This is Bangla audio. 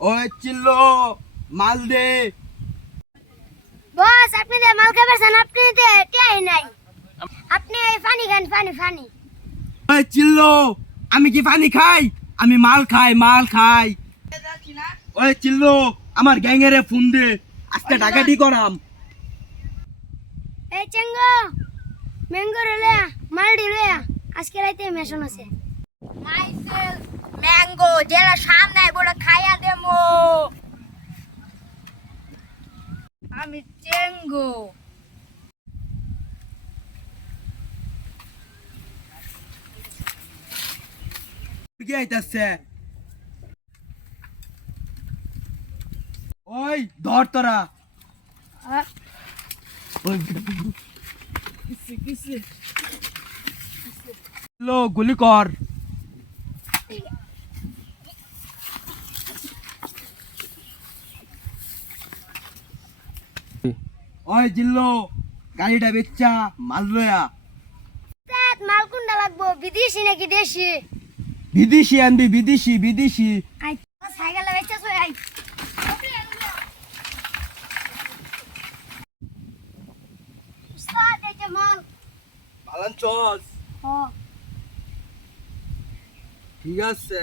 ওই চিল্লো মাল দে। বস আপনি দে মাল খাবেন, আপনি দে টিয়াই নাই। আপনি পানি খান, পানি পানি। ওই চিল্লো, আমি কি পানি খাই? আমি মাল খাই, মাল খাই। ওই চিল্লো, আমার গ্যাংয়েরে ফোন দে, আজকে ডাকাতি করাম। এই চেঙ্গো ম্যাঙ্গো রে মাল দিলে আজকে রাইতে মেশন আছে। মাইসেল ম্যাঙ্গো যেটা সামনে বলে খাইয়া দেমো। আমি চেঙ্গো। কি আইতাছে? ওই ধর তোরা। ওই চিল্লো, গুলি কর। ওই জিল্লো, গাড়িটা বেচ্চা মাল লয়া। তাত মাল কোনটা লাগবো, বিদেশি নাকি দেশি? বিদেশি আনবি, বিদেশি বিদেশি। আই সাইকেল বেচা সই আই। উস্তাদ এই যে মাল। পালান চস। ও ঠিক আছে।